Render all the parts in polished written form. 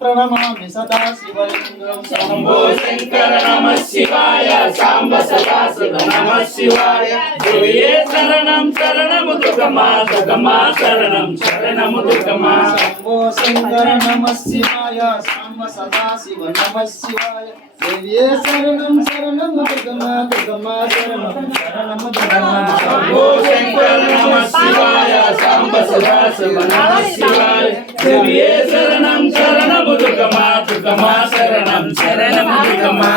प्रणमामि सदा शिवलिंगं शंभो शंकर नमः शिवाय सांब सदा शिव नमः शिवाय देविये शरणं शरणं दुर्गमा दुर्गमा शरणं शरणं दुर्गमा शंभो शंकर नमः शिवाय सांब सदा शिव नमः शिवाय देविये शरणं शरणं दुर्गमा दुर्गमा शरणं शरणं दुर्गमा शंभो शंकर नमः शिवाय सांब सदा शिव नमः शिवाय देविये शरणं शरणं दुर्गमा दुर्गमा शरणं शरणं दुर्गमा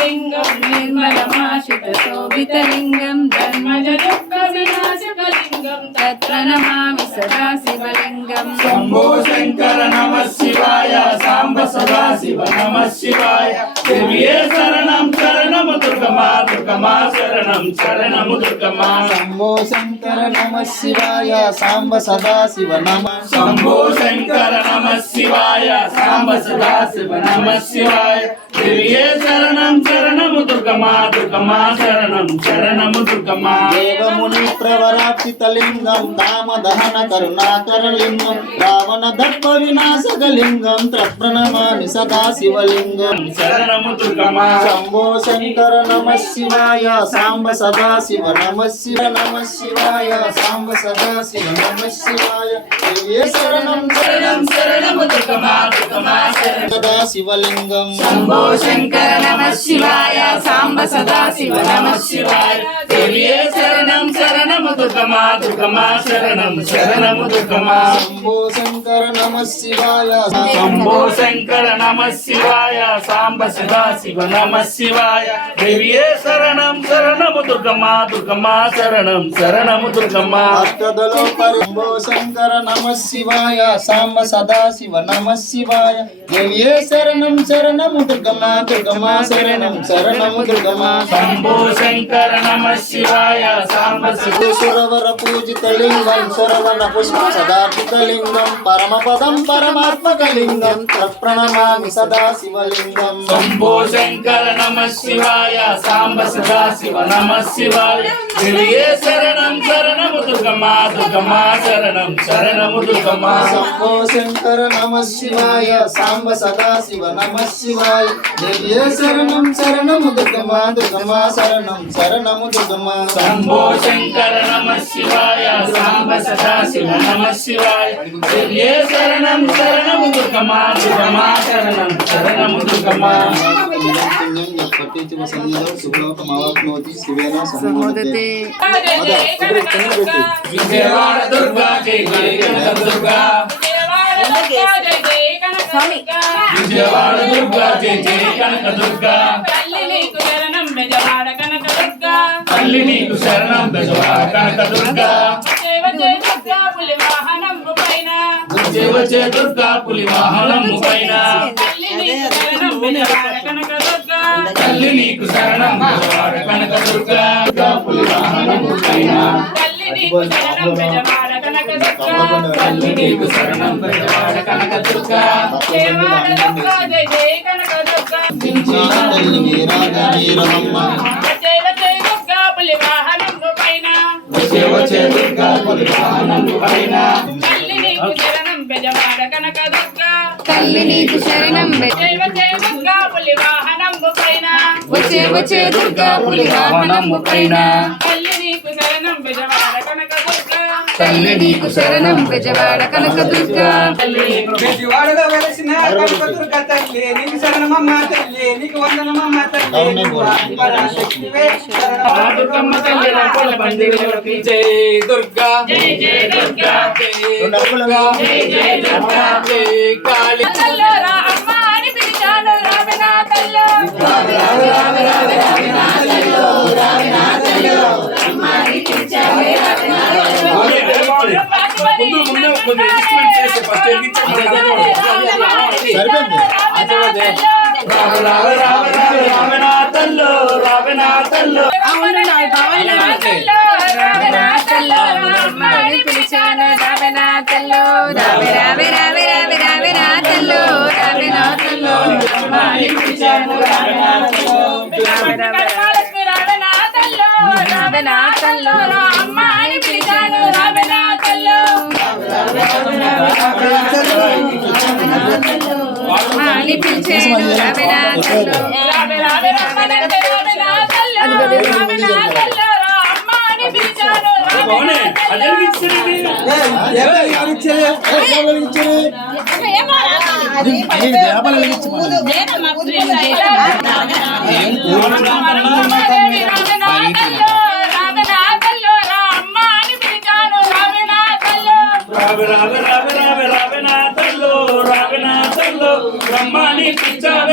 लिंगं निर्मलमाशितशोभितलिङ्गं धर्मजदुःखविनाशकलिङ्गं तत्र नमामि सदा शिवलिङ्गं शंभो शंकर नमः शिवाय सांब सदा शिव नमः शिवाय देविये शरणं शरणं दुर्गमा दुर्गमा शरणं शरणं दुर्गमा शंभो शंकर नमः शिवाय सांब सदा शिव नमः शंभो शंकर नमः शिवाय सांब सदा शिव नमः शिवाय देविये शरणं शरणं दुर्गमा दुर्गमा शरणं शरणं दुर्गमा देवमुनि प्रवराक्षितलिङ्गं दामदहन करुणाकरलिङ्गं रावणदर्प विनाशकलिङ्गं तत्प्रणमामि सदा शिवलिङ्गं शरणं दुर्गमा शंभो शंकर नमः शिवाय सांब सदा शिव नमः शिव नमः शिवाय सांब सदा शिव नमः शिवाय देविये शरणं शरणं शरणं दुर्गमा दुर्गमा शरणं सदा शिवलिङ्गं शंभो शंकर नमः शिवाय सांब सदा शिव नमः शिवाय देविये शरणं शरणं दुर्गमा दुर्गमा शरणं शरणं दुर्गमा शंभो शंकर नमः शिवाय शंभो शंकर नमः शिवाय सांब सदा शिव नमः शिवाय देविये शरणं शरणं दुर्गमा दुर्गमा शरणं शरणं दुर्गमा अष्टदलोपरि शंभो शंकर नमः शिवाय सांब सदा शिव नमः शिवाय देविये शरणं शरणं दुर्गमा दुर्गमा शरणं शरणं दुर्गमा शंभो शंकर नमः शिवाय सांब सदा सुरवर पूजितलिङ्गं सुरवन पुष्प सदार्पितलिङ्गं परमपदं परमात्मकलिङ्गं तत्प्रणमामि सदा शिवलिङ्गं शंभो शंकर नमः शिवाय सांब सदा शिव नमः शिवाय देविये शरणं शरणं दुर्गमा दुर्गमा शरणं शरणं दुर्गमा शंभो शंकर नमः शिवाय सांब सदा शिव नमः शिवाय देविये शरणं शरणं दुर्गमा दुर्गमा शरणं शरणं दुर्गमा शंभो शंकर नमः शिवाय सांब सदा शिव नमः शिवाय देविये शरणं शरणं दुर्गमा दुर्गमा शरणं शरणं दुर्गमा विजयवाड़ा दुर्गा जय जय कनक दुर्गा विजयवाड़ा दुर्गा जय जय कनक दुर्गा తల్లి నీకు శరణం బెజవాడ కనక దుర్గా వచ్చే దుర్గా పులి వాహనము పైన తల్లి నీకు శరణం బెజవాడ కనక దుర్గా పులి వాహనము పైన తల్లి నీకు శరణం బెజవాడ కనక దుర్గా జయ జయ కనక దుర్గా వచ్చే దుర్గా పులి వాహనము పైన తల్లి నీకు శరణం బెజవాడ కనక దుర్గా తల్లి నీకు శరణం వచ్చే దుర్గా పులి వాహనము పైన తల్లి నీకు శరణం బెజవాడ కనక దుర్గా తల్లి నీకు శరణం బెజవాడ కనక దుర్గా బెజవాడలో వెలసిన కనక దుర్గ తల్లి నీకు శరణమమ్మ తల్లి నీకు వందనమమ్మ తల్లి నీకు ఆదిపరాశక్తివే దుర్గమ్మ తల్లి నకొల్ల బందిలోకి జై దుర్గా జై జై దుర్గా జై దుర్గా జై జై దుర్గా జై కాళీ తల్లో రా అమ్మ అని పిలిచాను రావెనా తల్లో రావెనా తల్లో అమ్మ అని పిలిచాను రావెనా ముందు కొంచెం ఇన్స్ట్రుమెంట్ చేసి ఫస్ట్ రావెనా తల్లో రావెనా తల్లో పిలిచాను రావెనా తల్లో రావె రావె రావె రావె రావె నా తల్లో రావె నా తల్లో పిలిచాను రావెనా తల్లో రావెనా తల్లో రావెనా తల్లో అమ్మ అని పిలిచాను రావెనా తల్లో అని పిలిచాను రావే నా తల్లో రావే రావే రమ్మనంటే రావే నా తల్లో రావే నా తల్లో రా అమ్మ అని పిలిచాను రావే నా తల్లో రావే రావే రావే రావే రావే నా తల్లో రావే నా తల్లో రమ్మని పిలిచాను